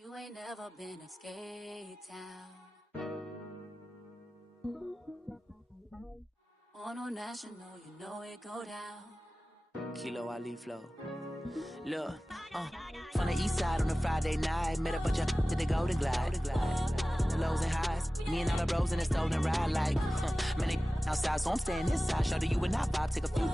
You ain't never been to Skate Town. On a national, you know it go down. Kilo Ali Flow. Look, from the east side on a Friday night, met a bunch of to the Golden Glide. The lows and highs, me and all the bros in the stolen ride like, man, they outside, so I'm staying inside. Show you and I vibe, take a few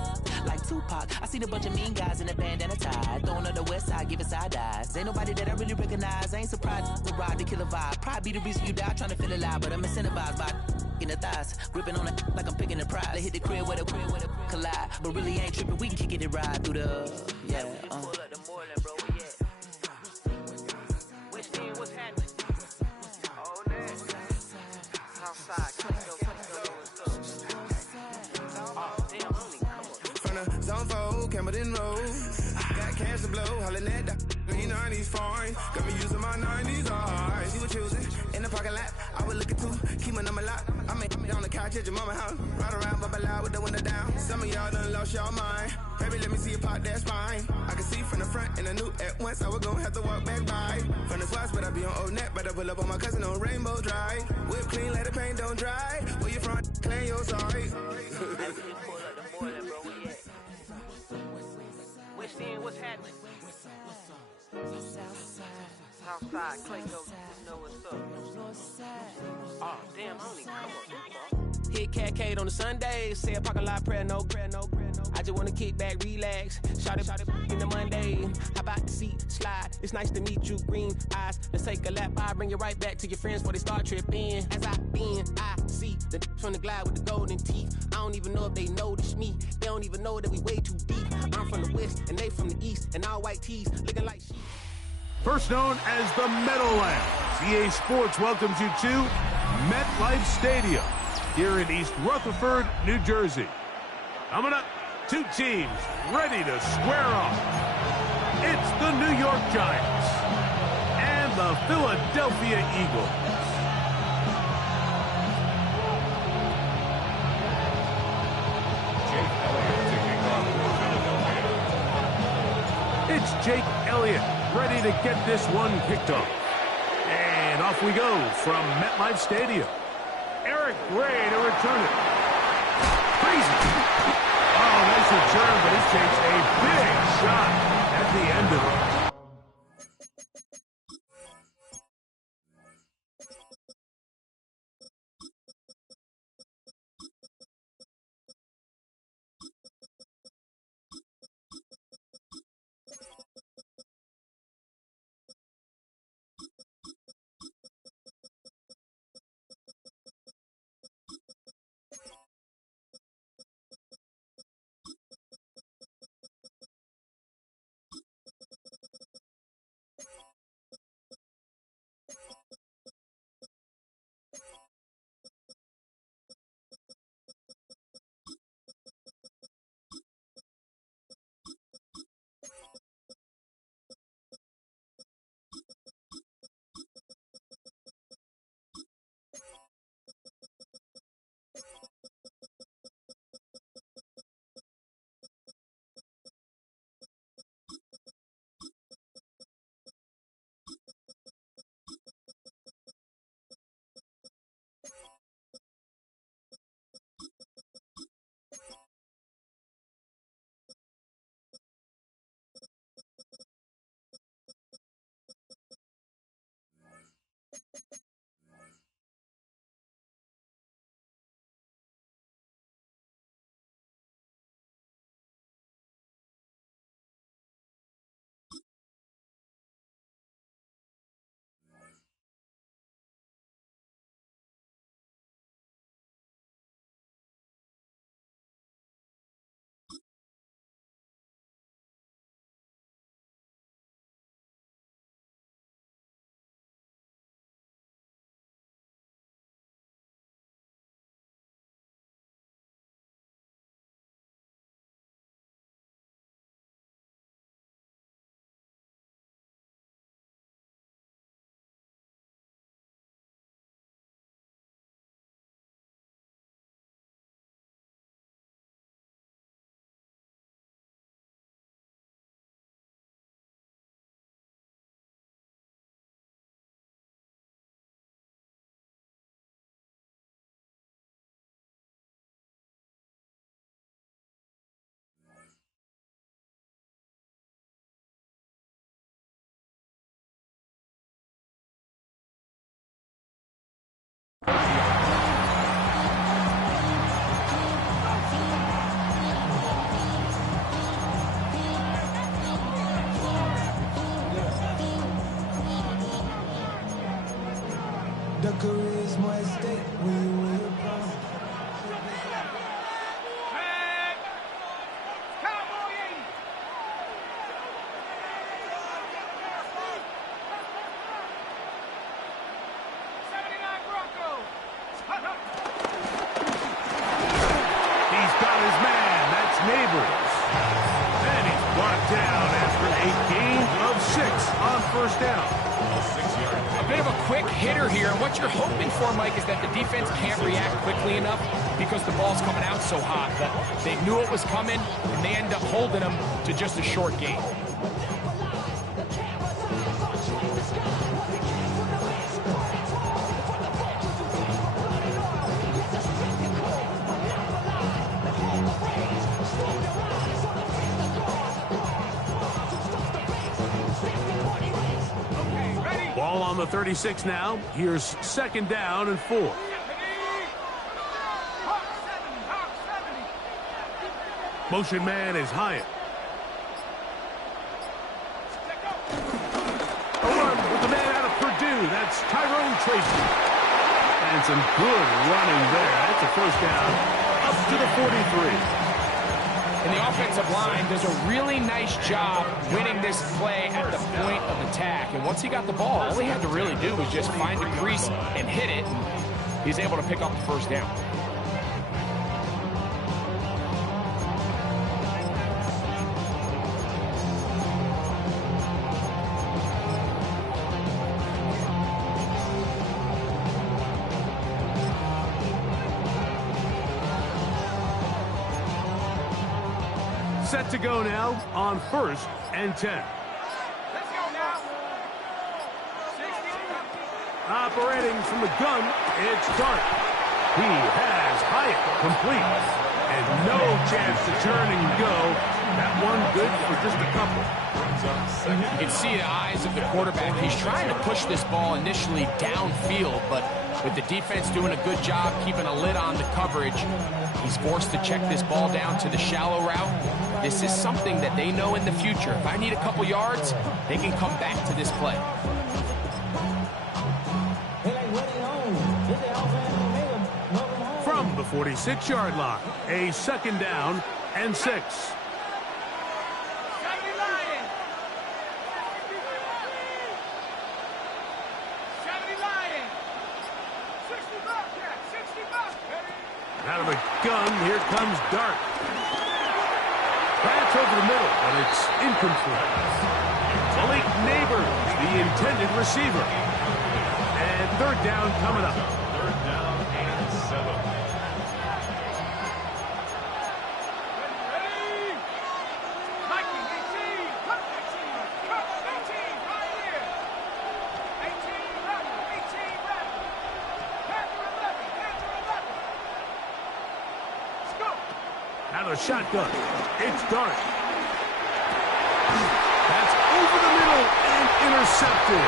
like Tupac. I seen a bunch of mean guys in a bandana tie, throwing up the west side, giving side eyes. Ain't nobody that I really recognize. I ain't surprised to ride the killer vibe. Probably be the reason you die trying to feel alive, but I'm incentivized by in the thighs, gripping on it like I'm picking the prize. They hit the crib where the collide, but really ain't tripping. We can kick it and ride through the Pull up the Moreland, bro. Where you at? West End, what's happening? Oh, man. Southside, oh, damn, homie, come on. From the zone 4, Campbellton Road. Got cash to blow, hollering at the green 90s foreign. Got me using my 90s eyes. You were choosing in the parking lot. I was looking too, keep my number locked. I made on the couch at your mama house. Ride around, bubble loud with the window down. Some of y'all done lost y'all mind. Baby, let me see you pop that spine. I can see from the front and I knew at once I was gonna have to walk back by. From the spots, but I be on Old Net. Better pull up on my cousin on Rainbow Drive. Whip clean, let the paint don't dry. Where you from? Claim your side. Hey, pull up the Moreland, bro. Where you at? West End, what's happening? Southside, Clayco, you know what's up. Oh, damn, homie, come on. hit Catcade on the Sundays. Say a parking lot prayer, no. I just wanna kick back, relax. Shout it in the Monday. How about the seat slide? It's nice to meet you, green eyes. Let's take a lap by, bring it right back to your friends before they start tripping. As I bend, I see the from the glide with the golden teeth. I don't even know if they notice me. They don't even know that we way too deep. I'm from the west and they from the east, and all white tees looking like sheep. First known as the Meadowlands, EA Sports welcomes you to MetLife Stadium here in East Rutherford, New Jersey. Coming up, two teams ready to square off. It's the New York Giants and the Philadelphia Eagles. It's Jake Elliott ready to get this one kicked off. And off we go from MetLife Stadium. Eric Gray to return it. Crazy. Oh, nice return, but it takes a big shot at the end of it. The career is more at stake when you win your prime. He's got his man. That's Neighbors. And he's brought down after a gain of 6 on first down. A bit of a quick hitter here, and what you're hoping for, Mike, is that the defense can't react quickly enough because the ball's coming out so hot. But they knew it was coming, and they end up holding them to just a short gain. Ball on the 36 now. Here's second down and 4. Motion man is Hyatt. A run with the man out of Purdue. That's Tyrone Tracy. And some good running there. That's a first down up to the 43. And the offensive line does a really nice job winning this play at the point of attack. And once he got the ball, all he had to really do was just find a crease and hit it. And he's able to pick up the first down. Set to go now on 1st and 10. Let's go now. 60. Operating from the gun, it's Dart. He has Hyatt complete. And no chance to turn and go. That one good for just a couple. You can see the eyes of the quarterback. He's trying to push this ball initially downfield, but with the defense doing a good job keeping a lid on the coverage, he's forced to check this ball down to the shallow route. This is something that they know in the future. If I need a couple yards, they can come back to this play. From the 46-yard line, a second down and 6. Out of the gun, here comes Dart. Pass over the middle, but it's incomplete. Malik Neighbors, the intended receiver. And third down coming up. Third down and 7. Out of the shotgun, it's Dart. That's over the middle and intercepted.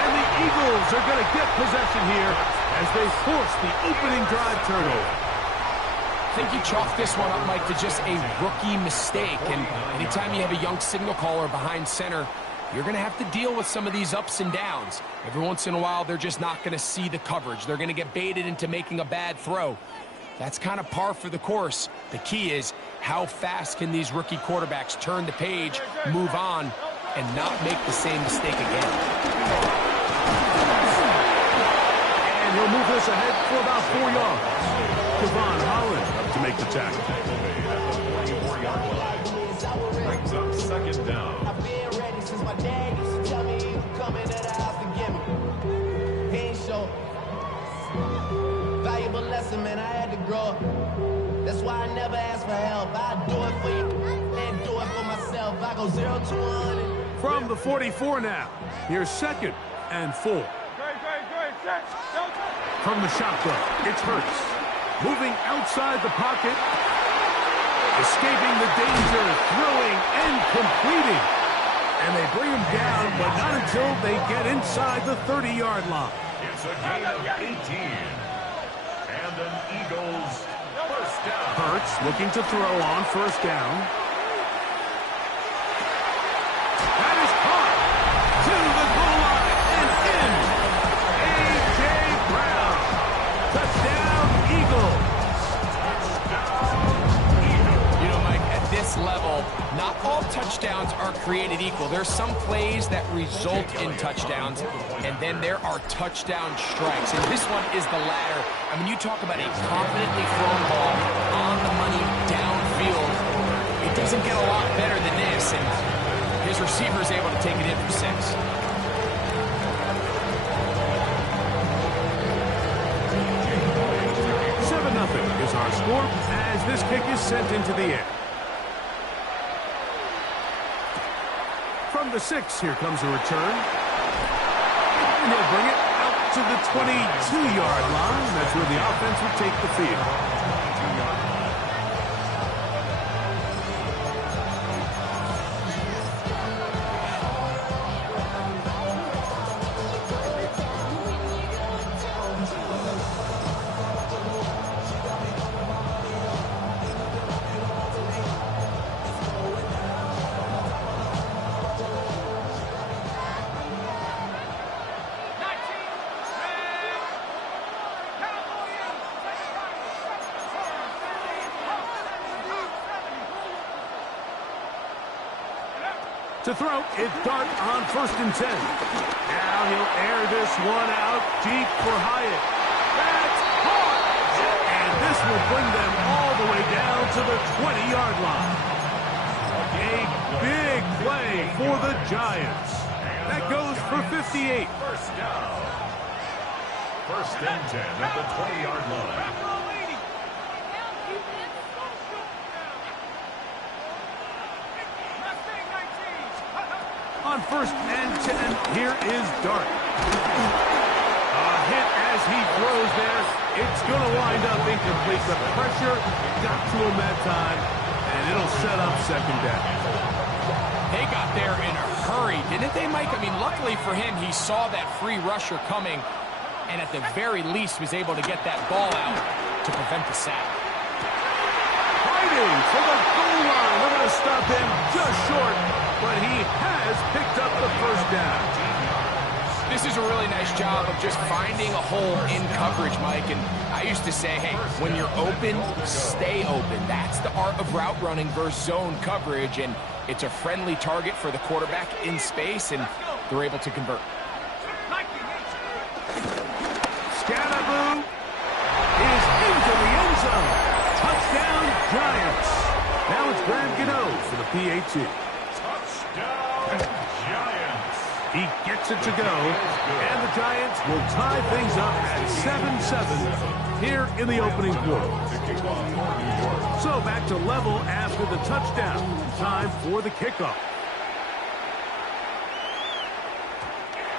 And the Eagles are going to get possession here as they force the opening drive turnover. I think you chalk this one up, Mike, to just a rookie mistake. And anytime you have a young signal caller behind center, you're going to have to deal with some of these ups and downs. Every once in a while, they're just not going to see the coverage. They're going to get baited into making a bad throw. That's kind of par for the course. The key is how fast can these rookie quarterbacks turn the page, move on, and not make the same mistake again. And he'll move this ahead for about 4 yards. Devon Holland up to make the tackle. Brings up second down. I've been ready since my dad used to tell me he would come into the house to get me. He ain't show. Valuable lesson, man, I had to grow up. That's why I never ask for help. I do it for you and do it for myself. I go 0 to 100. From the 44 now, here's second and 4. From the shotgun, it's Hurts. Moving outside the pocket. Escaping the danger, throwing and completing. And they bring him down, but not until they get inside the 30-yard line. It's a gain of 18. And an Eagles first down. Hurts looking to throw on first down. That is caught to the goal line and in. A.J. created equal. There's some plays that result in touchdowns, and then there are touchdown strikes. And this one is the latter. I mean, you talk about a confidently thrown ball on the money downfield. It doesn't get a lot better than this, and his receiver is able to take it in for 6. Is our score as this kick is sent into the air. From the 6, here comes a return. And he'll bring it out to the 22-yard line. That's where the offense will take the field. To throw, it's Dart on 1st and 10. Now he'll air this one out deep for Hyatt. That's caught! And this will bring them all the way down to the 20-yard line. A big play for the Giants. That goes for 58. First down. 1st and 10 at the 20-yard line. On 1st and 10, here is Dart. A hit as he throws there. It's going to wind up incomplete. The pressure got to him that time, and it'll set up 2nd down. They got there in a hurry, didn't they, Mike? I mean, luckily for him, he saw that free rusher coming, and at the very least was able to get that ball out to prevent the sack. Fighting for the goal line. They're going to stop him just short, but he has picked up the 1st down. This is a really nice job of just finding a hole in coverage, Mike. And I used to say, hey, when you're open, stay open. That's the art of route running versus zone coverage, and it's a friendly target for the quarterback in space, and they're able to convert. Scatterboo is into the end zone. Touchdown, Giants. Now it's Graham Gano for the PAT. Touchdown, Giants. He gets it to go, and the Giants will tie things up at 7-7 here in the opening quarter. So back to level after the touchdown. Time for the kickoff.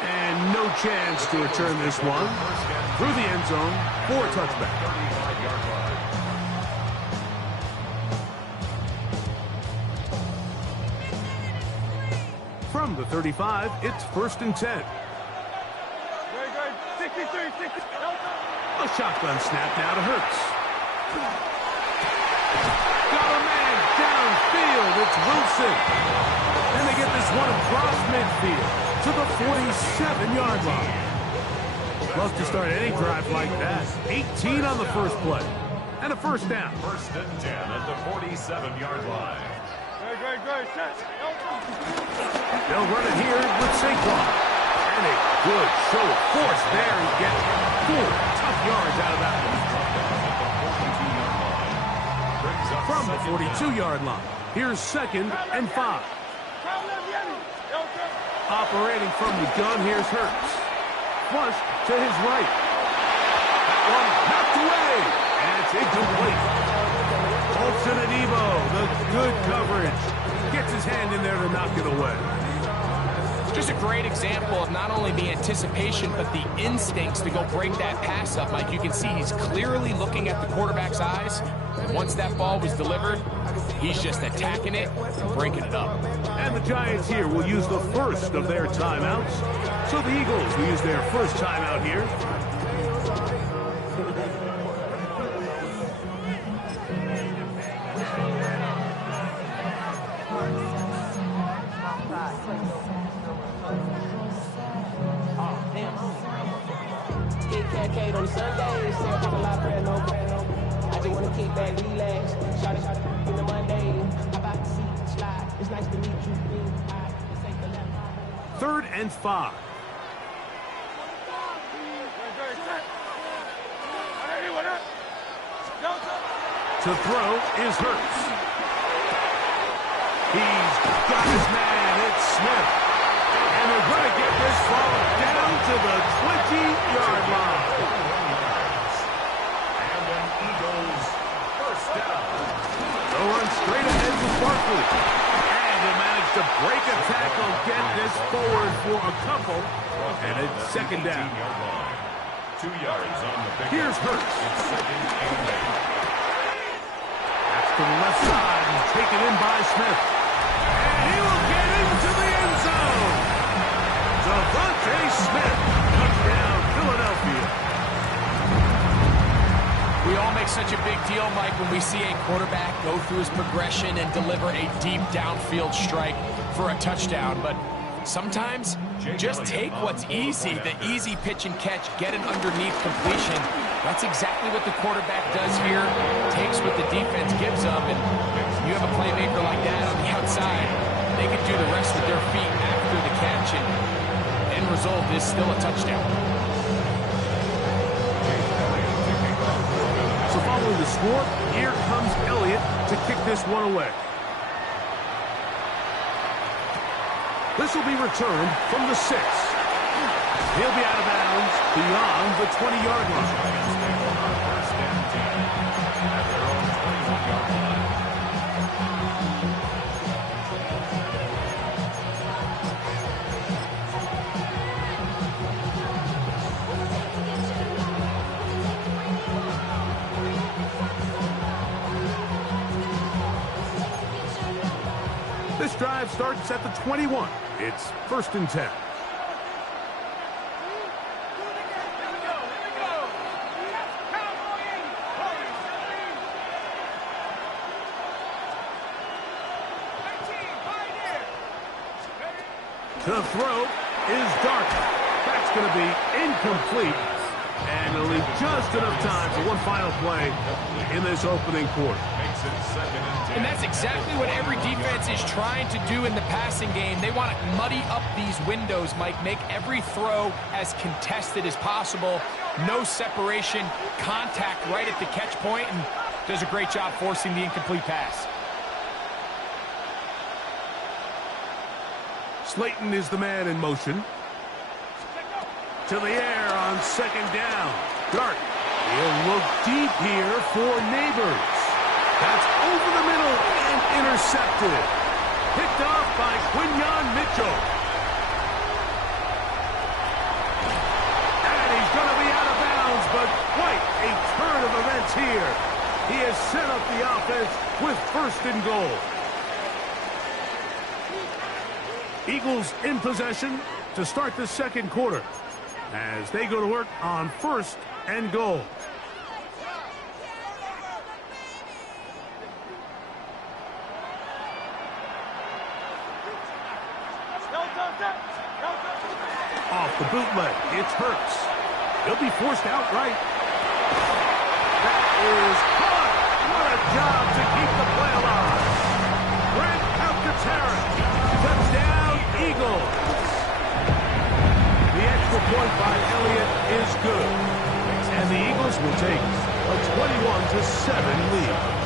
And no chance to return this one through the end zone for a touchback. From the 35, it's 1st and 10. A shotgun snap now to Hurts. Got a man downfield. It's Wilson. And they get this one across midfield to the 47-yard line. Love to start any drive like that. 18 on the first play. And a 1st down. 1st and 10 at the 47-yard line. They'll run it here with Saquon. And a good show of force there. He gets 4 tough yards out of that one. From the 42-yard line, here's 2nd and 5. Operating from the gun, here's Hurts. Flush to his right. That one knocked away. And it's incomplete. Olsen and Evo, the good coverage. Gets his hand in there to knock it away. Just a great example of not only the anticipation, but the instincts to go break that pass up. Like you can see, he's clearly looking at the quarterback's eyes. And once that ball was delivered, he's just attacking it and breaking it up. And the Giants here will use the first of their timeouts. So the Eagles will use their first timeout here. On Sundays, say a lot bread, no bread, no. I just wanna kick back, relax. Shot it in the Monday. How about the seat slide? It's nice to meet you. 3rd and 5. To throw is Hurts. He's got his man. It's Smith. And they're going to get this ball down to the 20-yard line. And an Eagles first down. They'll run straight ahead with Barkley. And they managed to break a tackle, get this forward for a couple. And it's 2nd down. 2 yards on the pick. Here's Hurts. It's 2nd and 8. To the left side and taken in by Smith. And he will get into the end zone. Devontae Smith, touchdown, Philadelphia. We all make such a big deal, Mike, when we see a quarterback go through his progression and deliver a deep downfield strike for a touchdown. But sometimes just take what's easy, the easy pitch and catch, get an underneath completion. That's exactly what the quarterback does here. Takes what the defense gives up, and you have a playmaker like that on the outside, they can do the rest with their feet after the catch, and end result is still a touchdown. So following the score, here comes Elliott to kick this one away. This will be returned from the 6. He'll be out of bounds beyond the 20-yard line. This drive starts at the 21. It's 1st and 10. To throw is Dark. That's going to be incomplete. And it'll leave just enough time for one final play in this opening quarter. And that's exactly what every defense is trying to do in the passing game. They want to muddy up these windows, Mike, make every throw as contested as possible. No separation, contact right at the catch point, and does a great job forcing the incomplete pass. Slayton is the man in motion. To the air on 2nd down. Dart. He'll look deep here for Neighbors. That's over the middle and intercepted. Picked off by Quinyon Mitchell. And he's going to be out of bounds, but quite a turn of events here. He has set up the offense with 1st and goal. Eagles in possession to start the 2nd quarter as they go to work on 1st and goal. Off the bootleg, it's Hurts. He'll be forced outright. That is caught. What a job to keep the play alive. Grant Calcaterra. Touchdown, Eagles. The extra point by Elliott is good. And the Eagles will take a 21-7 lead.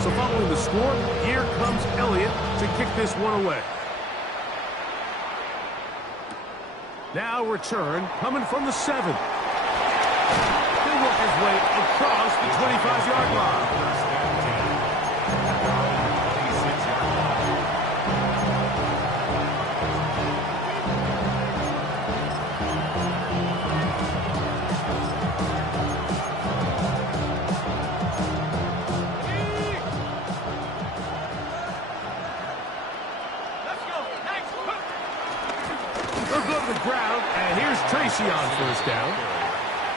So following the score, here comes Elliott to kick this one away. Now return coming from the 7. He'll work his way across the 25-yard line. They'll go to the ground, and here's Tracy on 1st down.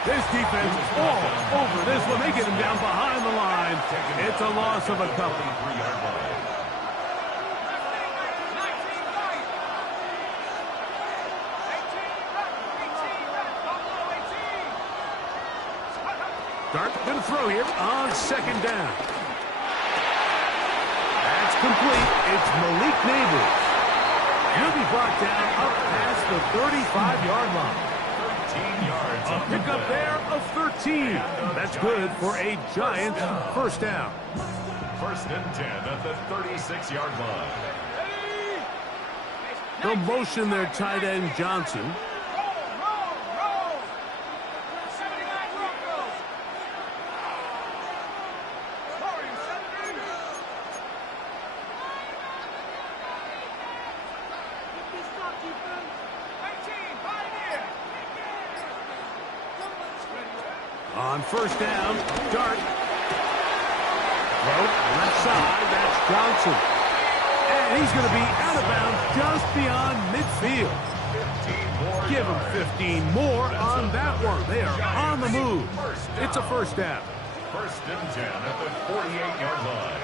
This defense is all over this one. They get him down behind the line. It's a loss of a couple. Dart going to throw here on 2nd down. incomplete. It's Malik Neighbors. He'll be brought down up past the 35-yard line. 13 yards. A pickup there of 13. That's good for a Giant first down. First and 10 at the 36-yard line. They'll motion their tight end Johnson. On first down, Dart. Throw left side, that's Johnson. And he's going to be out of bounds just beyond midfield. Give him 15 more on that one. They are on the move. It's a first down. First and 10 at the 48-yard line.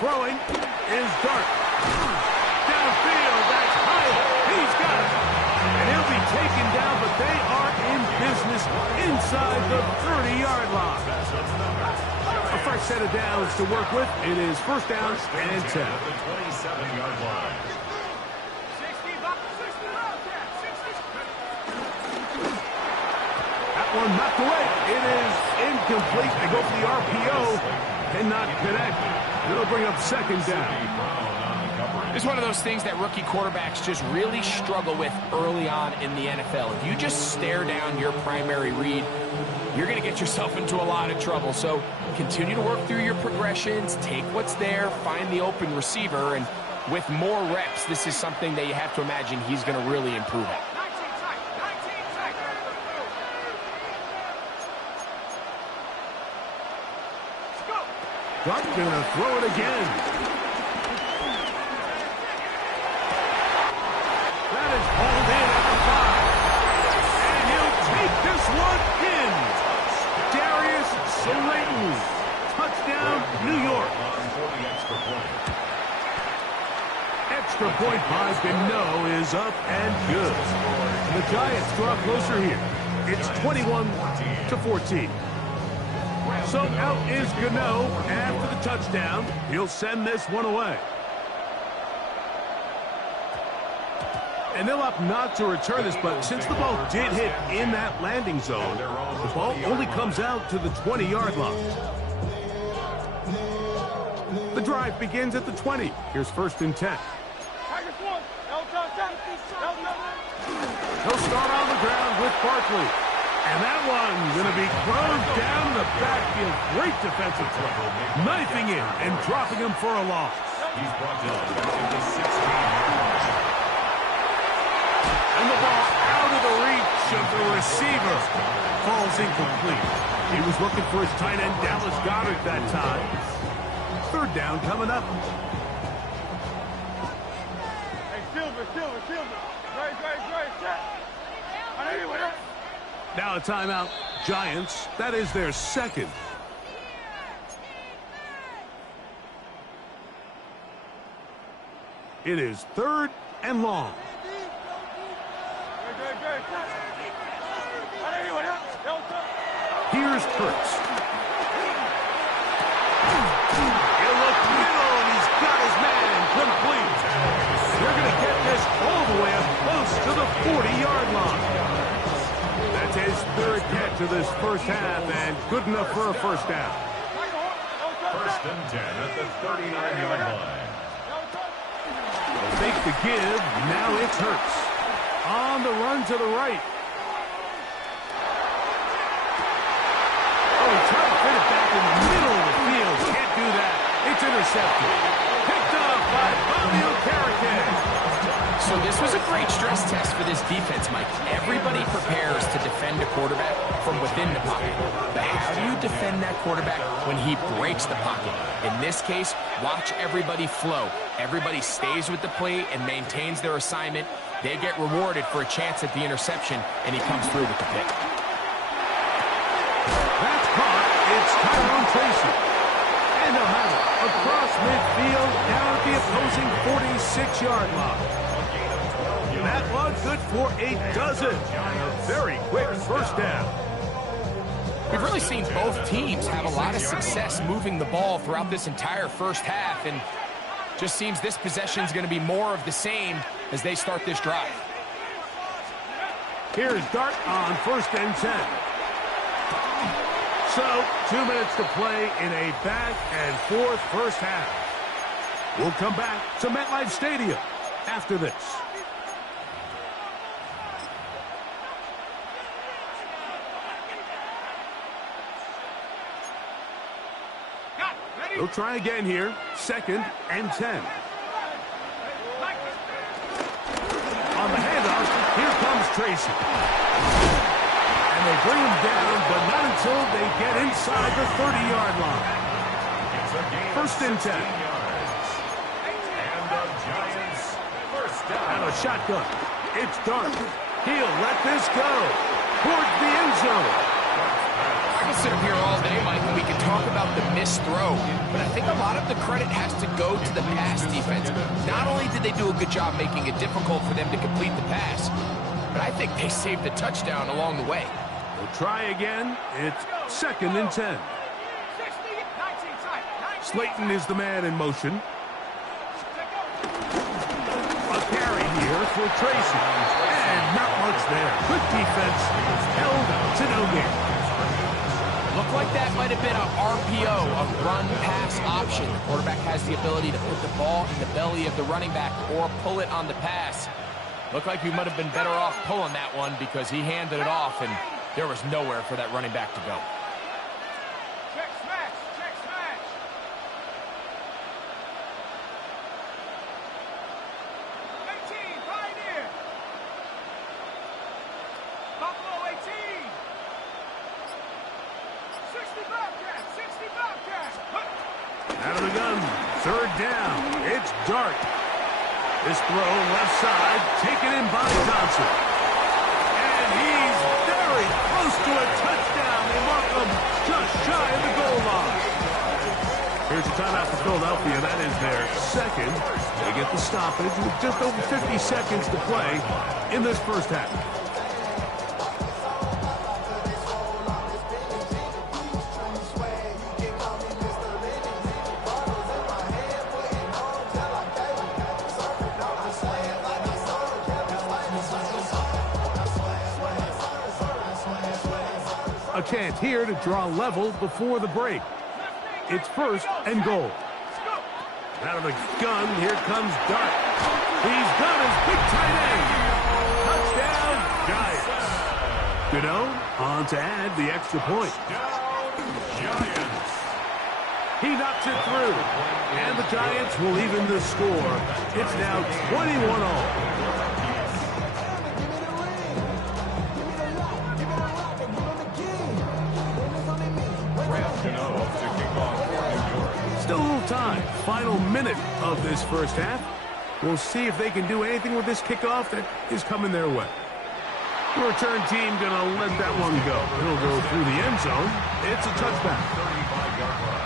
Throwing is Dart. Downfield, that's Hyatt. He's got it. And he'll be taken down, but they are in business inside the 30-yard line. A fresh set of downs to work with. It is first down and 10. At the 27-yard line. That one knocked away. It is incomplete. They go for the RPO. Cannot connect. It'll bring up second down. It's one of those things that rookie quarterbacks just really struggle with early on in the NFL. If you just stare down your primary read, you're going to get yourself into a lot of trouble. So continue to work through your progressions, take what's there, find the open receiver, and with more reps, this is something that you have to imagine he's going to really improve at. Dart gonna throw it again. That is hauled in at the 5. And he'll take this one in. Darius Slayton. Touchdown, New York. Extra point by Gano is up and good. And the Giants draw closer here. It's 21-14. So out is Gano after the touchdown. He'll send this one away. And they'll opt not to return this, but since the ball did hit in that landing zone, the ball only comes out to the 20-yard line. The drive begins at the 20. Here's first and 10. He'll start on the ground with Barkley. And that one's going to be thrown down the backfield. Great defensive play. Knifing in and dropping him for a loss. He's brought down back to the 16-yard line. And the ball out of the reach of the receiver. Falls incomplete. He was looking for his tight end, Dallas Goedert, that time. Third down coming up. Hey, Silver. Right. Now a timeout. Giants, that is their second. It is third and long. Here's Hurts. He'll look middle, and he's got his man complete. They're going to get this all the way up close to the 40-yard line. That's his third catch of this first half, and good enough for a first down. First and 10 at the 39-yard line. They'll take the give. Now it's Hurts. On the run to the right. Oh, he tried to fit it back in the middle of the field. Can't do that. It's intercepted. Picked up by Fabio Carriquet. So this was a great stress test for this defense, Mike. Everybody prepares to defend a quarterback from within the pocket. But how do you defend that quarterback when he breaks the pocket? In this case, watch everybody flow. Everybody stays with the play and maintains their assignment. They get rewarded for a chance at the interception, and he comes through with the pick. That's caught. It's Tyrone Tracy. And they'll have it across midfield down at the opposing 46-yard line. That one good for a dozen. A very quick first down. We've really seen both teams have a lot of success moving the ball throughout this entire first half, and just seems this possession is going to be more of the same as they start this drive. Here's Dart on 1st and 10. So, 2 minutes to play in a back-and-forth first half. We'll come back to MetLife Stadium after this. They'll try again here. 2nd and 10. On the handoff, here comes Tracy. And they bring him down, but not until they get inside the 30-yard line. 1st and 10. And the Giants first down. And a shotgun. It's Dart. He'll let this go towards the end zone. I can sit up here all day, Mike, and we can talk about the missed throw, but I think a lot of the credit has to go to the pass defense. Not only did they do a good job making it difficult for them to complete the pass, but I think they saved the touchdown along the way. We'll try again. It's 2nd and 10. Slayton is the man in motion. A carry here for Tracy. And not much there. Good defense. Held to no gain. Looked like that might have been a RPO, a run-pass option. The quarterback has the ability to put the ball in the belly of the running back or pull it on the pass. Looked like we might have been better off pulling that one because he handed it off, and there was nowhere for that running back to go. Check smash, check smash. 18, Pioneer. Buffalo 18. 60 Bobcats, 60 Bobcats. Out of the gun. 3rd down. It's Dart. This throw left side, taken in by Johnson. And he's very close to a touchdown. They mark him just shy of the goal line. Here's a timeout for Philadelphia. That is their 2nd. They get the stoppage with just over 50 seconds to play in this first half. A chance here to draw level before the break. It's 1st and goal. Out of the gun, here comes Dart. He's got his big tight end. Touchdown, Giants. Gano on to add the extra point. He knocks it through. And the Giants will even the score. It's now 21-all. Still a little time. Final minute of this first half. We'll see if they can do anything with this kickoff that is coming their way. The return team going to let that one go. It'll go through the end zone. It's a touchback. 35-yard line.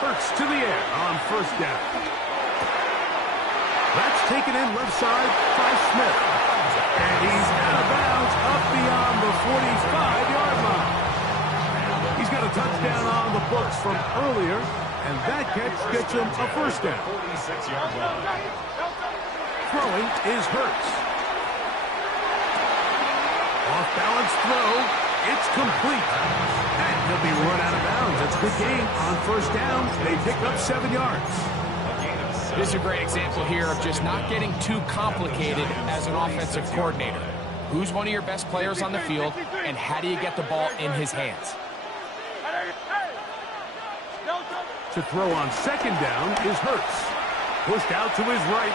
Hurts to the air on 1st down. That's taken in left side by Smith. And he's out of bounds up beyond the 45-yard line. He's got a touchdown on the books from earlier, and that catch gets him a 1st down. 46-yard line. Throwing is Hurts. Off-balance throw. It's complete. And he'll be run out of bounds. That's a good game on 1st down. They pick up 7 yards. This is a great example here of just not getting too complicated as an offensive coordinator. Who's one of your best players on the field, and how do you get the ball in his hands? To throw on 2nd down is Hurts. Pushed out to his right.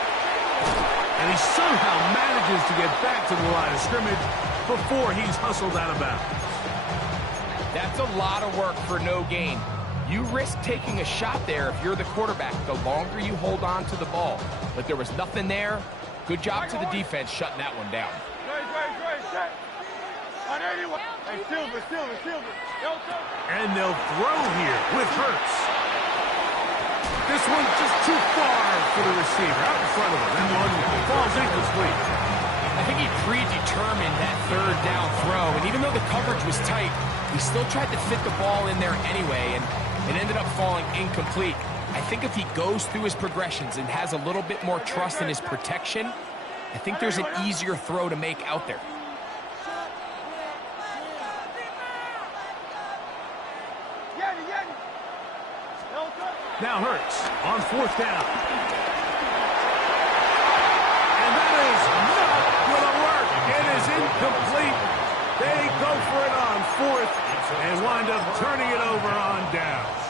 And he somehow manages to get back to the line of scrimmage before he's hustled out of bounds. That's a lot of work for no gain. You risk taking a shot there if you're the quarterback the longer you hold on to the ball. But there was nothing there, Good job to the defense shutting that one down. Hey, Silver. And they'll throw here with Hurts. This one's just too far for the receiver. Out in front of him. That one falls incomplete. I think he predetermined that third down throw, and even though the coverage was tight, he still tried to fit the ball in there anyway, and it ended up falling incomplete. I think if he goes through his progressions and has a little bit more trust in his protection, I think there's an easier throw to make out there. Now Hurts on fourth down. And that is not going to work. It is incomplete. They go for it on fourth and wind up turning it over on downs.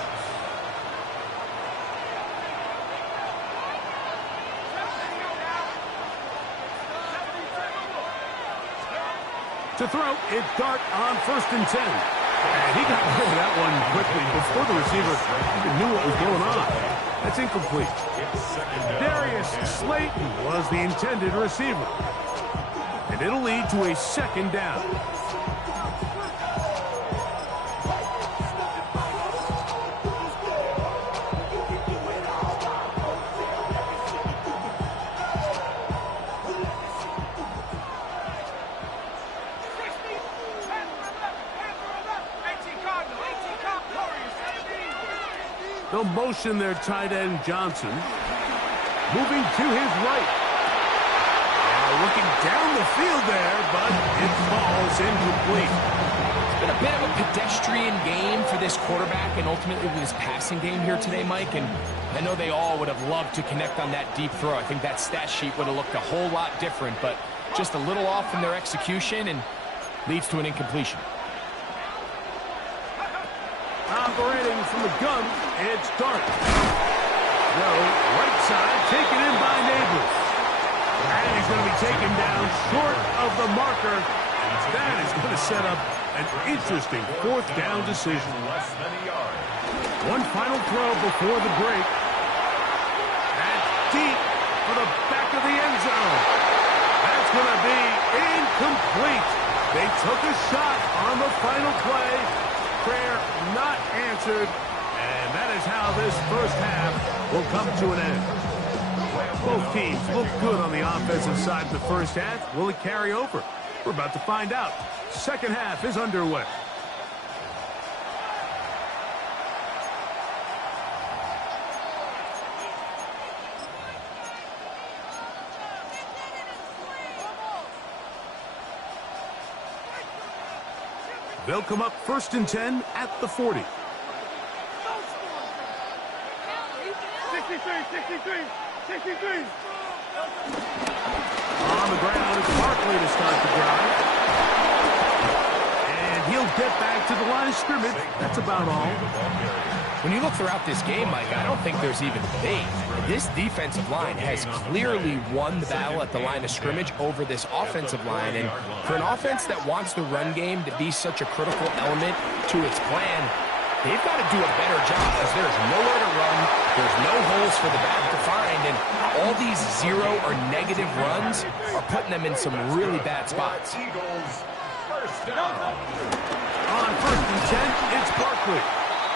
To throw, it's Dart on 1st and 10. And he got rid of that one quickly before the receiver even knew what was going on. That's incomplete. Darius Slayton was the intended receiver. And it'll lead to a 2nd down. They'll motion their tight end, Johnson. Moving to his right. Looking down the field there, but it falls incomplete. It's been a bit of a pedestrian game for this quarterback and ultimately his passing game here today, Mike. And I know they all would have loved to connect on that deep throw. I think that stat sheet would have looked a whole lot different, but just a little off in their execution and leads to an incompletion. Operating from the gun, it's Dart. No, right side, taken in by Nabors. And he's going to be taken down short of the marker. That is going to set up an interesting 4th down decision. One final throw before the break. That's deep for the back of the end zone. That's going to be incomplete. They took a shot on the final play. Prayer not answered, and that is how this first half will come to an end. Both teams look good on the offensive side of the first half. Will it carry over? We're about to find out. Second half is underway. They'll come up 1st and 10 at the 40. 63. On the ground, it's Barkley to start the drive. And he'll get back to the line of scrimmage. That's about all. When you look throughout this game, Mike, I don't think there's even debate. This defensive line has clearly won the battle at the line of scrimmage over this offensive line. And for an offense that wants the run game to be such a critical element to its plan, they've got to do a better job because there's nowhere to run, there's no holes for the back to find, and all these 0 or negative runs are putting them in some really bad spots. On 1st and 10, it's Barkley.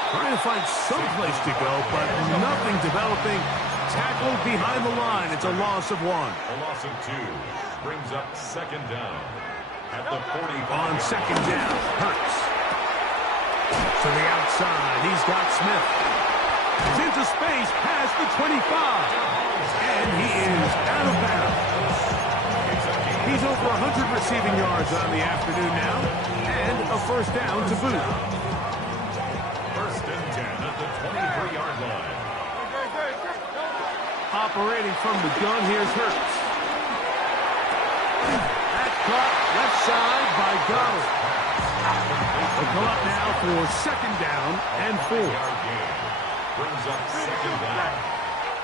Trying to find some place to go, but nothing developing. Tackled behind the line. It's a loss of 1. A loss of 2 brings up 2nd down at the 45. On 2nd down, Hurts. To the outside, he's got Smith. He's into space past the 25. And he is out of bounds. He's over 100 receiving yards on the afternoon now. And a 1st down to boot. 1st and 10 at the 23-yard line. Operating from the gun, here's Hurts. That's caught left side by Goddard. They'll come up now for 2nd down and 4. Brings up 2nd down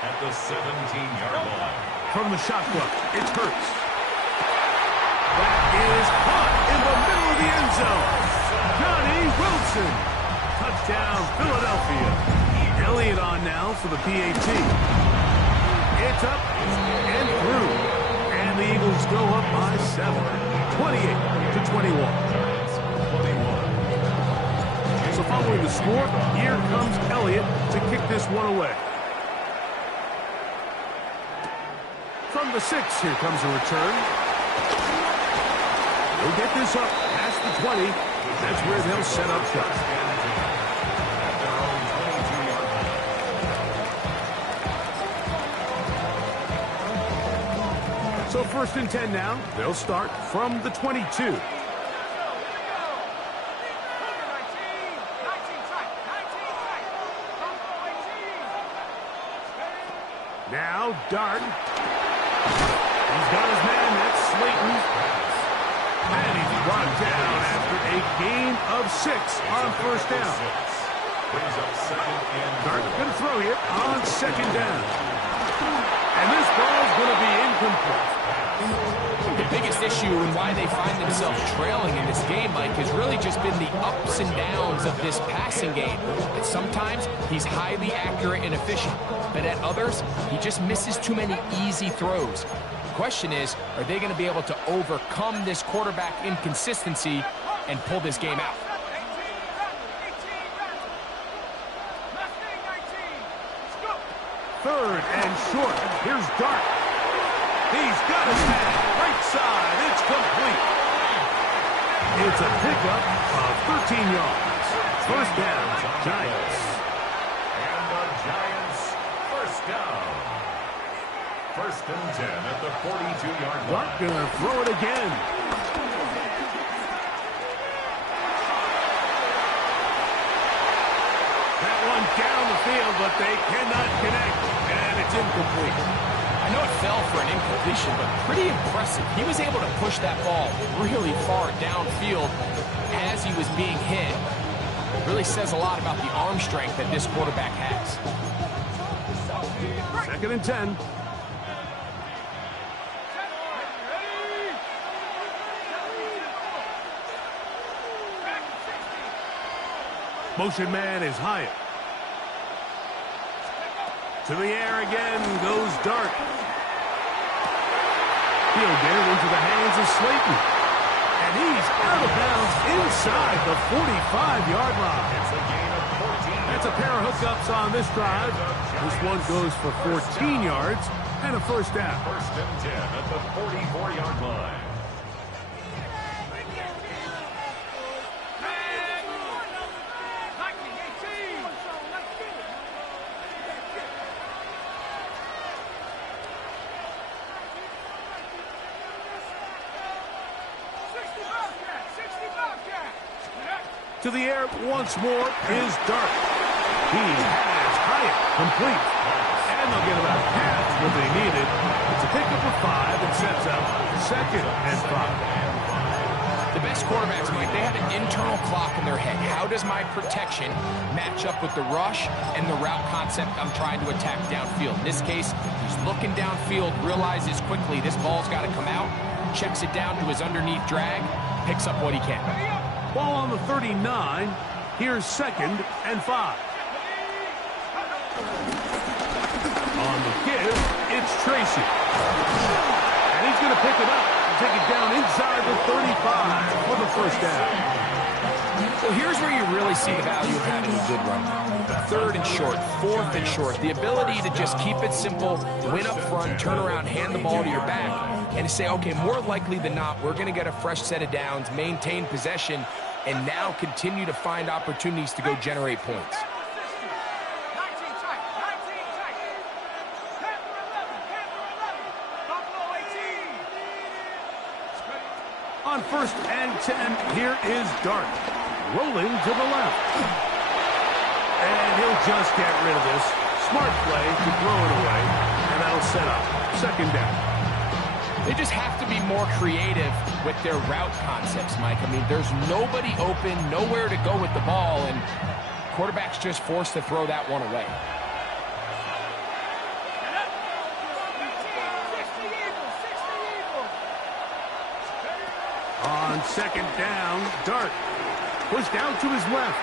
at the 17-yard line. From the shotgun, it's Hurts. That is caught in the middle of the end zone. Johnny Wilson. Touchdown, Philadelphia. Elliott on now for the PAT. It's up and through. And the Eagles go up by 7, 28-21. So following the score, here comes Elliott to kick this one away. From the 6, here comes a return. They'll get this up past the 20. That's where they'll set up shop. So 1st and 10 now. They'll start from the 22. Now Dart. He's got his man. That's Slayton. And he's brought down after a gain of 6 on 1st down. Dart going to throw here on 2nd down. And this ball's going to be incomplete. The biggest issue and why they find themselves trailing in this game, Mike, has really just been the ups and downs of this passing game. And sometimes he's highly accurate and efficient, but at others, he just misses too many easy throws. The question is, are they going to be able to overcome this quarterback inconsistency and pull this game out? Third and short. Here's Dart. He's got his man. Right side. It's complete. It's a pickup of 13 yards. 1st down, Giants. And the Giants, 1st down. 1st and 10 at the 42-yard line. Dart gonna throw it again. That one down the field, but they cannot connect, and it's incomplete. I know it fell for an incompletion, but pretty impressive. He was able to push that ball really far downfield as he was being hit. Really says a lot about the arm strength that this quarterback has. 2nd and 10. Motion man is Hyatt. To the air again goes Dart. He'll get it into the hands of Slayton. And he's out of bounds inside the 45-yard line. That's a pair of hookups on this drive. This one goes for 14 yards and a 1st down. 1st and 10 at the 44-yard line. To the air once more is Dart. He has Hyatt complete. And they'll get about half what they needed. It's a pickup of 5 and sets up 2nd and 5. The best quarterbacks, Mike, they have an internal clock in their head. How does my protection match up with the rush and the route concept I'm trying to attack downfield? In this case, he's looking downfield, realizes quickly this ball's got to come out, checks it down to his underneath drag, picks up what he can. Ball on the 39. Here's 2nd and 5. On the give, it's Tracy. And he's going to pick it up and take it down inside the 35 for the 1st down. So here's where you really see the value of having a good run. 3rd and short, 4th and short. The ability to just keep it simple, win up front, turn around, hand the ball to your back, and to say, okay, more likely than not, we're going to get a fresh set of downs, maintain possession, and now continue to find opportunities to go generate points. On 1st and 10, here is Dart. Rolling to the left. And he'll just get rid of this. Smart play to throw it away. And that'll set up 2nd down. They just have to be more creative with their route concepts, Mike. I mean, there's nobody open, nowhere to go with the ball, and quarterback's just forced to throw that one away. On 2nd down, Dart pushed out to his left.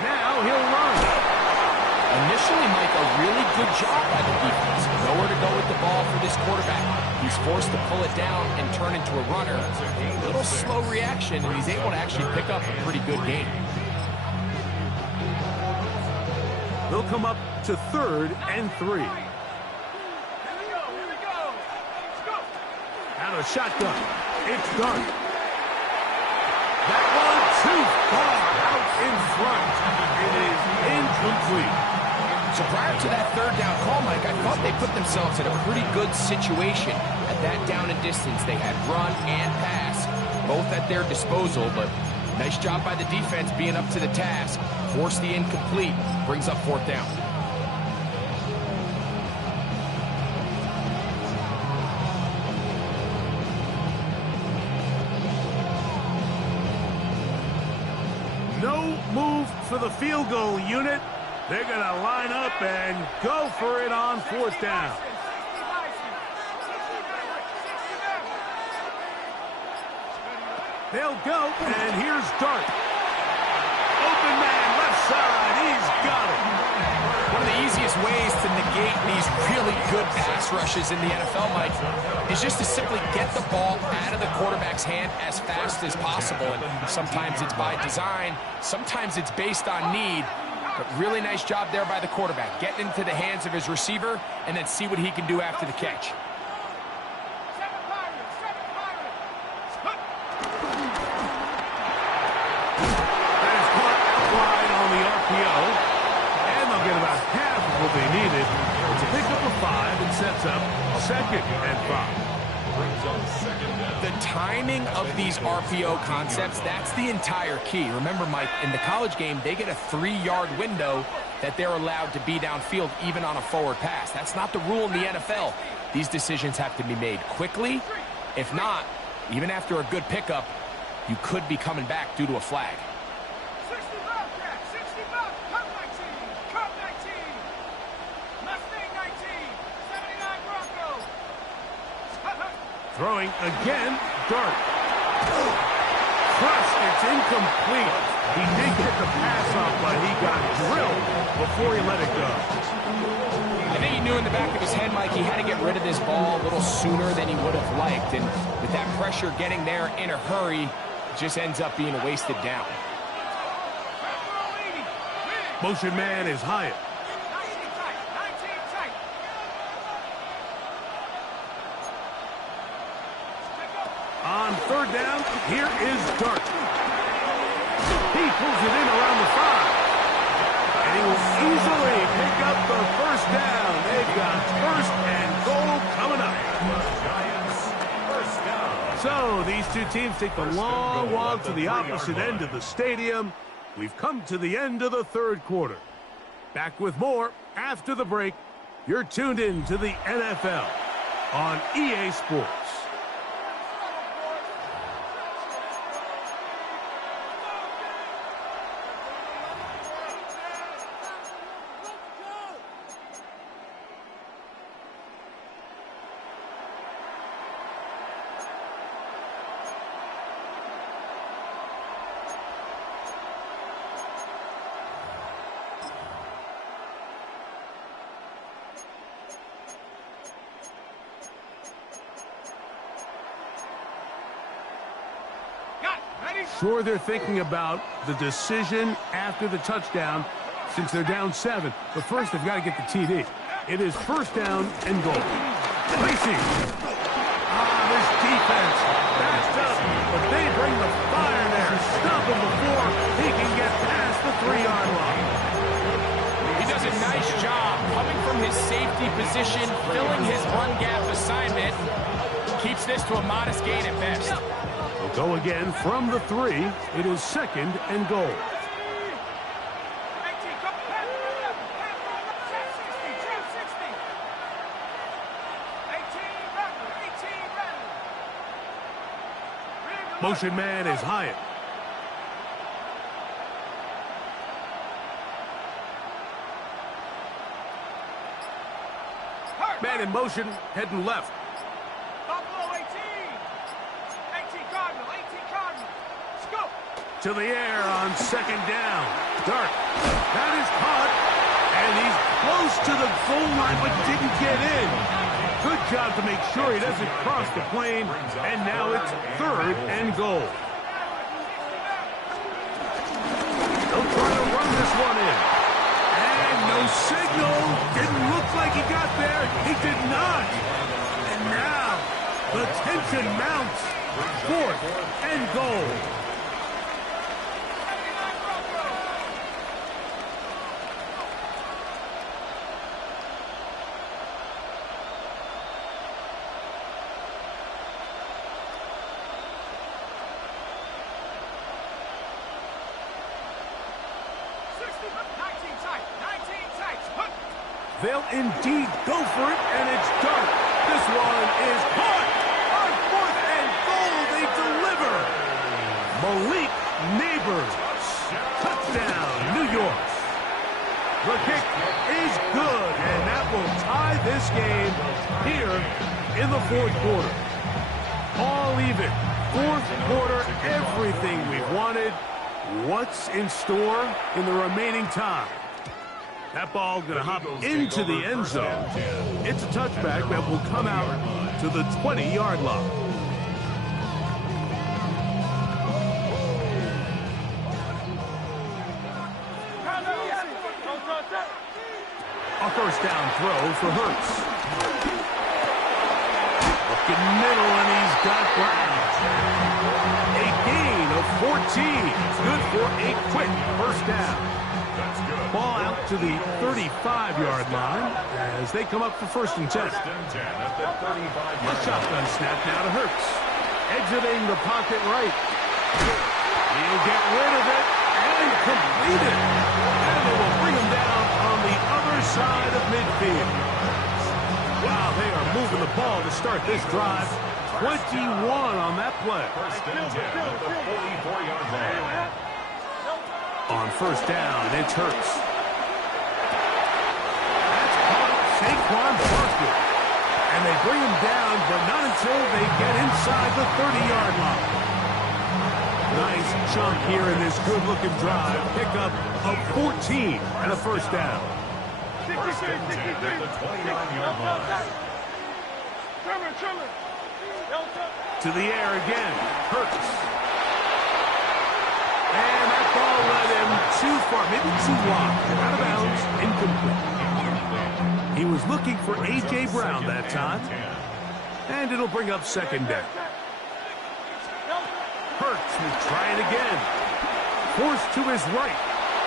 Now he'll run. Initially, Mike, a really good job by the defense. Nowhere to go with the ball for this quarterback. He's forced to pull it down and turn into a runner. A little slow reaction, and he's able to actually pick up a pretty good game. They'll come up to 3rd and 3. Out of shotgun. It's Dart. That one too far out in front. It is incomplete. So prior to that 3rd down call, Mike, I thought they put themselves in a pretty good situation at that down and distance. They had run and pass, both at their disposal, but nice job by the defense being up to the task. Force the incomplete, brings up 4th down. No move for the field goal unit. They're going to line up and go for it on 4th down. They'll go, and here's Dart. Open man, left side, he's got it. One of the easiest ways to negate these really good pass rushes in the NFL, Mike, is just to simply get the ball out of the quarterback's hand as fast as possible. And sometimes it's by design, sometimes it's based on need. But really nice job there by the quarterback. Getting into the hands of his receiver and then see what he can do after the catch. That is caught wide on the RPO. And they'll get about half of what they needed. It's a pickup of 5 and sets up 2nd and 5. The timing of these RPO concepts, that's the entire key. Remember, Mike, in the college game, they get a 3-yard window that they're allowed to be downfield even on a forward pass. That's not the rule in the NFL. These decisions have to be made quickly. If not, even after a good pickup, you could be coming back due to a flag. Throwing again, Dart. Thrust, it's incomplete. He did get the pass off, but he got drilled before he let it go. I think he knew in the back of his head, Mike, he had to get rid of this ball a little sooner than he would have liked. And with that pressure getting there in a hurry, it just ends up being a wasted down. Motion man is Hyatt. On 3rd down, here is Dart. He pulls it in around the 5. And he will easily pick up the 1st down. They've got 1st and goal coming up. So these two teams take the long walk to the opposite end of the stadium. We've come to the end of the 3rd quarter. Back with more after the break. You're tuned in to the NFL on EA Sports. Sure, they're thinking about the decision after the touchdown since they're down 7. But first, they've got to get the TD. It is 1st down and goal. Lacy. This defense backed up, but they bring the fire there. Stop him before he can get past the 3-yard line. He does a nice job coming from his safety position, filling his run gap assignment. Keeps this to a modest gain at best. We'll go again from the 3. It is 2nd and goal. Motion man is Hyatt. Man in motion, heading left. To the air on 2nd down. Dart. That is caught. And he to the goal line but didn't get in. Good job to make sure he doesn't cross the plane, and now it's 3rd and goal. They'll try to run this one in. And no signal. Didn't look like he got there. He did not. And now the tension mounts. 4th and goal. They'll indeed go for it, and it's done. This one is caught. On 4th and goal, they deliver. Malik Neighbors. Touchdown, New York. The kick is good, and that will tie this game here in the 4th quarter. All even. 4th quarter, everything we've wanted. What's in store in the remaining time? That ball going to hop into the end zone. It's a touchback that will come out to the 20-yard line. A first down throw for Hurts. Looking middle, and he's got Brown. A gain of 14. Good for a quick first down. Ball out to the 35-yard line as they come up for 1st and 10. A shotgun snap now to Hurts. Exiting the pocket right. He'll get rid of it and complete it. And they will bring him down on the other side of midfield. Wow, they are moving the ball to start this drive. 21 on that play. 1st and 10 at the 44-yard line. On 1st down, it's Hurts. That's caught Saquon Barkley. And they bring him down, but not until they get inside the 30-yard line. Nice chunk here in this good-looking drive. Pickup of 14 and a first down. 1st and 10 at the 29-yard line. To the air again, Hurts. And that ball led him too far, maybe too wide. Out of bounds, incomplete. He was looking for A.J. Brown that time. And it'll bring up 2nd down. Hurts will try it again. Forced to his right.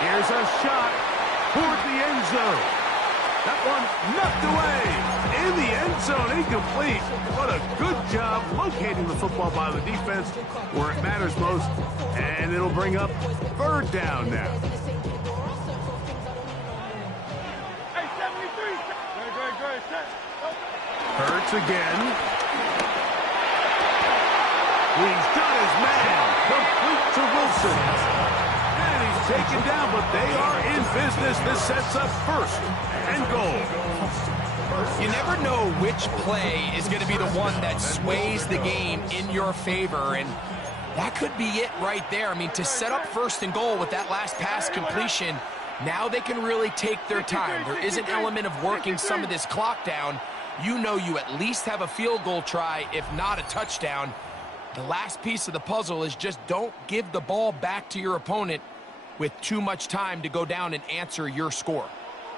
Here's a shot toward the end zone. That one knocked away. In the end zone, incomplete. What a good job locating the football by the defense where it matters most. And it'll bring up 3rd down now. Hurts again. He's got his man. Complete to Wilson. And he's taken down, but they are in business. This sets up 1st and goal. You never know which play is going to be the one that sways the game in your favor, and that could be it right there. I mean, to set up 1st and goal with that last pass completion, now they can really take their time. There is an element of working some of this clock down. You know you at least have a field goal try, if not a touchdown. The last piece of the puzzle is just don't give the ball back to your opponent with too much time to go down and answer your score.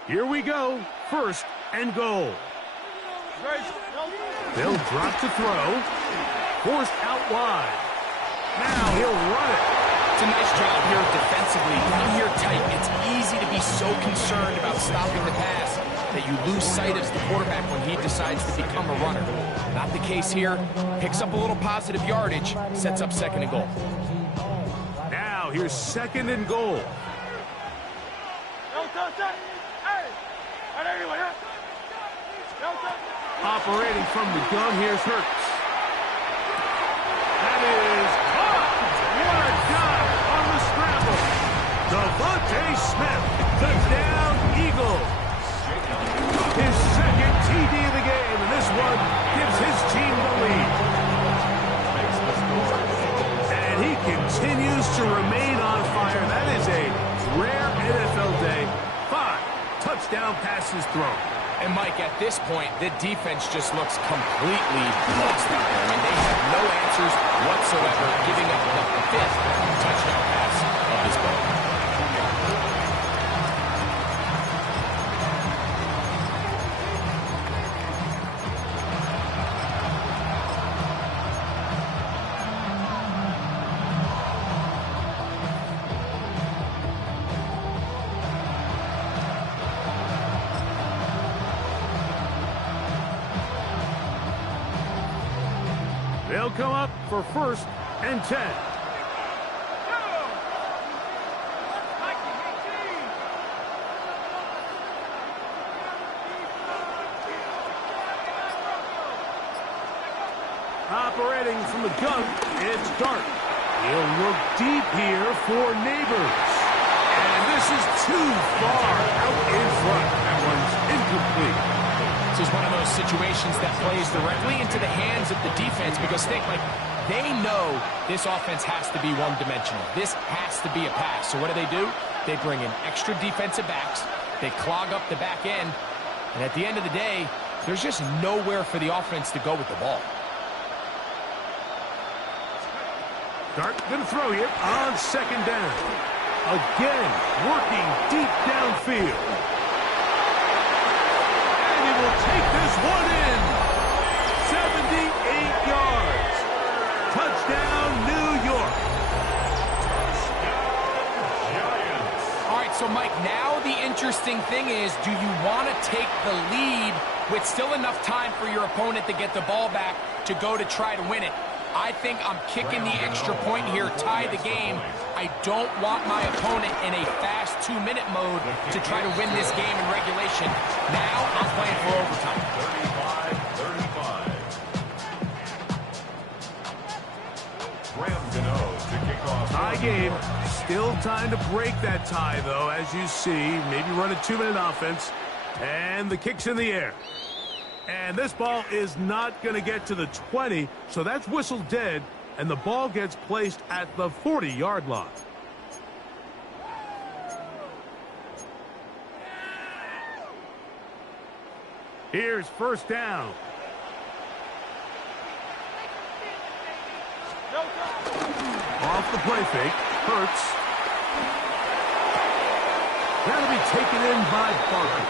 Here we go. 1st and goal. They'll drop to throw. Forced out wide. Now he'll run it. It's a nice job here defensively. In here tight, it's easy to be so concerned about stopping the pass that you lose sight of the quarterback when he decides to become a runner. Not the case here. Picks up a little positive yardage, sets up 2nd and goal. Now here's 2nd and goal. Operating from the gun, here's Hurts. That is caught. What a dive on the scramble. Devontae Smith, touchdown Eagles. His 2nd TD of the game, and this one gives his team the lead. And he continues to remain on fire. That is a rare NFL day. 5 touchdowns. touchdown pass is thrown. And Mike, at this point, the defense just looks completely lost out there. I mean, they have no answers whatsoever, giving up the 5th touchdown pass of this ball. They'll come up for 1st and 10. Operating from the gun, it's Dart. He'll look deep here for Neighbors. And this is too far out in front. That one's incomplete. This is one of those situations that plays directly into the hands of the defense because think, like, they know this offense has to be one-dimensional. This has to be a pass. So what do? They bring in extra defensive backs. They clog up the back end. And at the end of the day, there's just nowhere for the offense to go with the ball. Dart gonna throw here on 2nd down. Again, working deep downfield. Will take this one in. 78 yards. Touchdown, New York. All right, so Mike, now the interesting thing is, do you want to take the lead with still enough time for your opponent to get the ball back to go to try to win it? I think I'm kicking the extra point here, tie the game. I don't want my opponent in a fast 2-minute mode to try to win this game in regulation. Now I'm playing for overtime. 35-35. Tie game. Still time to break that tie, though, as you see. Maybe run a 2-minute offense. And the kick's in the air. And this ball is not going to get to the 20, so that's whistled dead, and the ball gets placed at the 40-yard line. Here's 1st down. Off the play fake, Hurts. That'll be taken in by Barker.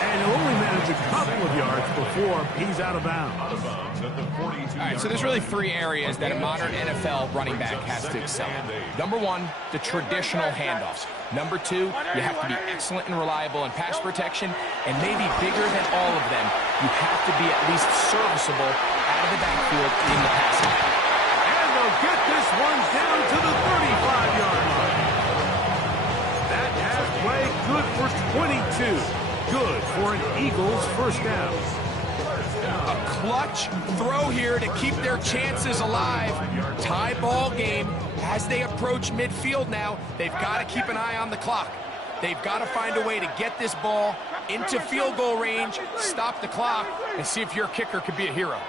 And he'll only manage a couple of yards before he's out of bounds. All right, so there's really 3 areas that a modern NFL running back has to excel in. Number 1, the traditional handoffs. Number 2, you have to be excellent and reliable in pass protection. And maybe bigger than all of them, you have to be at least serviceable out of the backfield in the passing game. And they'll get this one down to the 35-yard line. That halfway, good for 22. Good for an Eagles 1st down. A clutch throw here to keep their chances alive. Tie ball game as they approach midfield now. They've got to keep an eye on the clock. They've got to find a way to get this ball into field goal range, stop the clock, and see if your kicker could be a hero.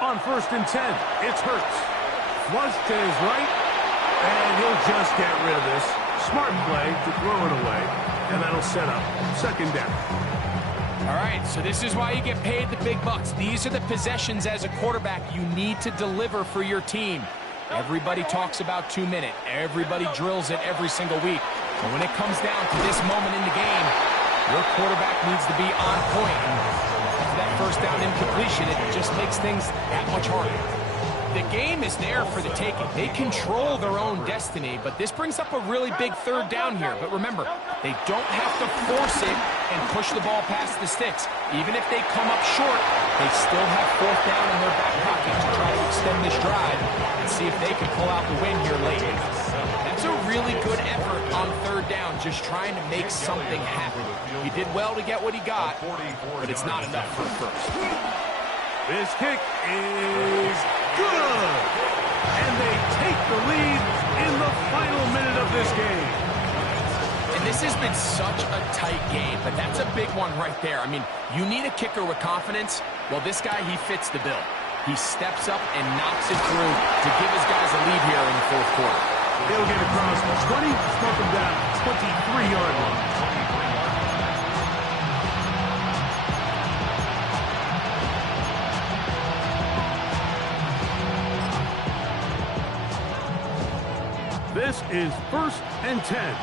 On 1st and 10, it's Hurts. Flush to his right, and he'll just get rid of this. Smart play to throw it away, and that'll set up 2nd down. All right, so this is why you get paid the big bucks. These are the possessions as a quarterback you need to deliver for your team. Everybody talks about 2-minute. Everybody drills it every single week. But when it comes down to this moment in the game, your quarterback needs to be on point. And after that 1st down incompletion, it just makes things that much harder. The game is there for the taking. They control their own destiny, but this brings up a really big 3rd down here. But remember, they don't have to force it and push the ball past the sticks. Even if they come up short, they still have 4th down in their back pocket to try to extend this drive and see if they can pull out the win here late. That's a really good effort on 3rd down, just trying to make something happen. He did well to get what he got, but it's not enough for a 1st. This kick is good. And they take the lead in the final minute of this game. And this has been such a tight game, but that's a big one right there. I mean, you need a kicker with confidence. Well, this guy, he fits the bill. He steps up and knocks it through to give his guys a lead here in the 4th quarter. They'll get across 20, smoke them down, 23-yard line. is 1st and 10.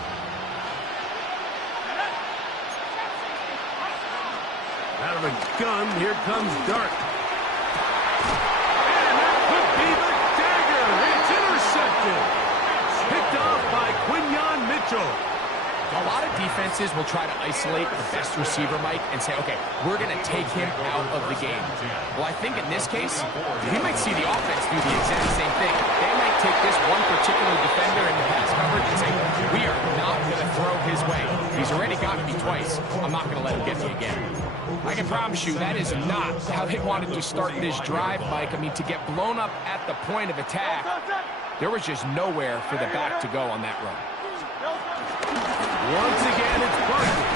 Out of the gun, here comes Dart. And that could be the dagger. It's intercepted. Picked off by Quinyon Mitchell. A lot of defenses will try to isolate the best receiver, Mike, and say, okay, we're going to take him out of the game. Well, I think in this case, we might see the offense do the exact same thing. They might take this one particular defender in the pass coverage and say, we are not going to throw his way. He's already gotten me twice. I'm not going to let him get me again. I can promise you that is not how they wanted to start this drive, Mike. I mean, to get blown up at the point of attack, there was just nowhere for the back to go on that run. Once again, it's Barkley.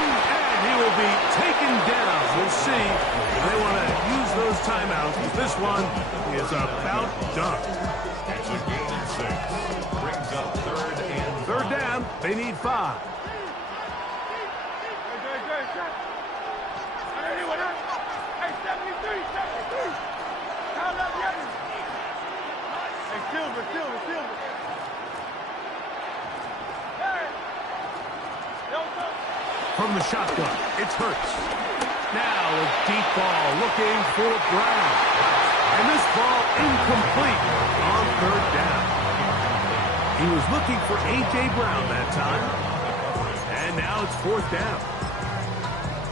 And he will be taken down. We'll see if they want to use those timeouts. This one is about done. It's a gain of 6. Brings up 3rd and 3rd down. They need 5. Hey, 73. Count up, Yetis. Hey, Silver. From the shotgun, it's Hurts. Now a deep ball looking for Brown. And this ball incomplete on 3rd down. He was looking for A.J. Brown that time. And now it's 4th down.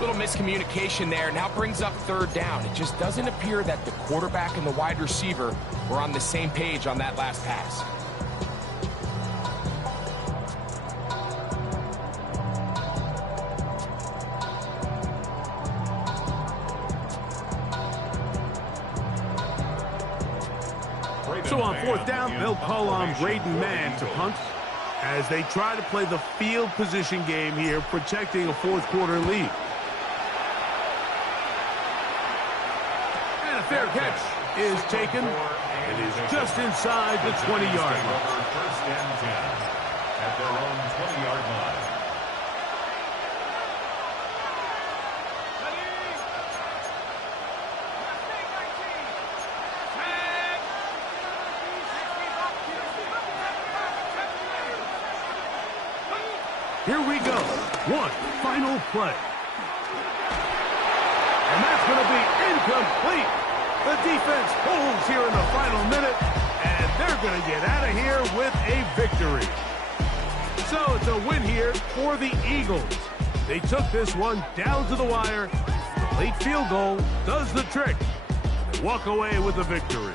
Little miscommunication there. Now brings up 3rd down. It just doesn't appear that the quarterback and the wide receiver were on the same page on that last pass. So on 4th down, they'll call on Braden Mann to punt as they try to play the field position game here, protecting a 4th quarter lead. And a fair catch is taken. It is just inside the 20-yard line. 1st and 10 at their own 20-yard line. Here we go. One final play. And that's going to be incomplete. The defense holds here in the final minute, and they're going to get out of here with a victory. So it's a win here for the Eagles. They took this one down to the wire. The late field goal does the trick. They walk away with a victory.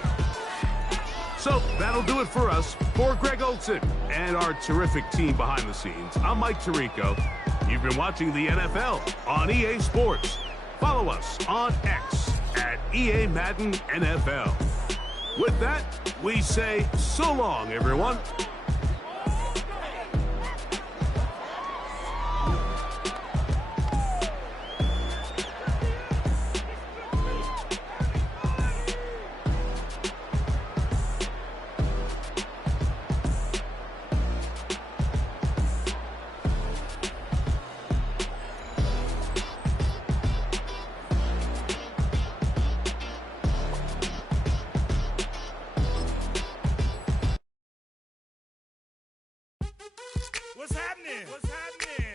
So that'll do it for us. For Greg Olson and our terrific team behind the scenes, I'm Mike Tirico. You've been watching the NFL on EA Sports. Follow us on X at EA Madden NFL. With that, we say so long, everyone. What's happening?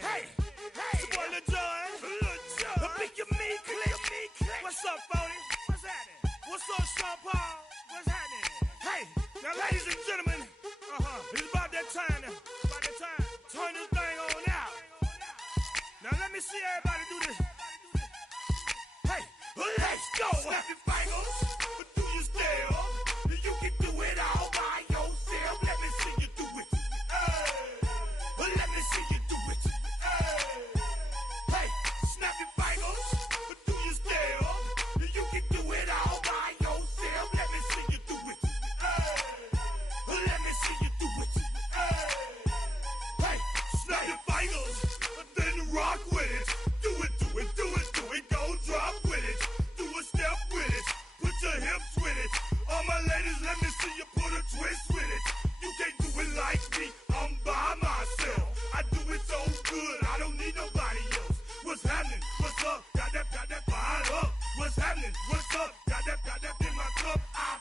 Hey, it's your boy Lil Jon. The Pick Your Me Click. What's up, Phony? What's happening? What's up, Sean Paul? What's happening? Hey, now ladies and gentlemen, it's about that time. Turn this thing on out. Now let me see everybody do this. Hey, let's go. Snap your fingers, do your stare. You can do it all by yourself. Let me see you do it. Let me see you do it. Hey, snap your fingers, do your stare. You can do it all by yourself. Let me see you do it. Let me see you do it. Hey, snap your fingers, then rock with it. Do it, go drop with it. Do a step with it, put your hips with it. All my ladies, let me see you put a twist with it. You can't do it like me, I'm by myself. I do it so good, I don't need nobody else. What's happening? What's up? Got that fired up. What's happening? What's up? Got that in my cup. I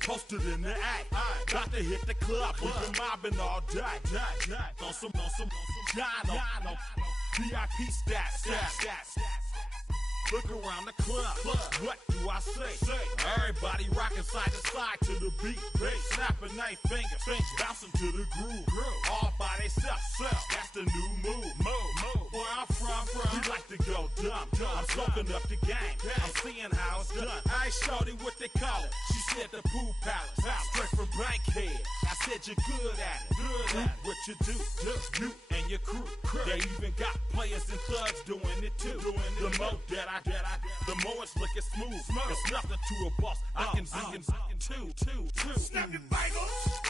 posted in the act. Got to hit the club, we've been mobbing all day. On some Jono, VIP stats. Look around the club. What do I say? Everybody rocking side to side to the beat. Snapping night fingers, bouncing to the groove. All by themselves. That's the new move. Where I'm from, we like to go dumb. I'm soaking up the game. I'm seeing how it's done. I ain't shorty what they call it. She said the pool palace. Straight from Bankhead. I said you're good at it. What you do, you and your crew. They even got players and thugs doing it too. The more that I get, the more it's looking smooth. It's nothing to a boss. I can two. Snap your fingers.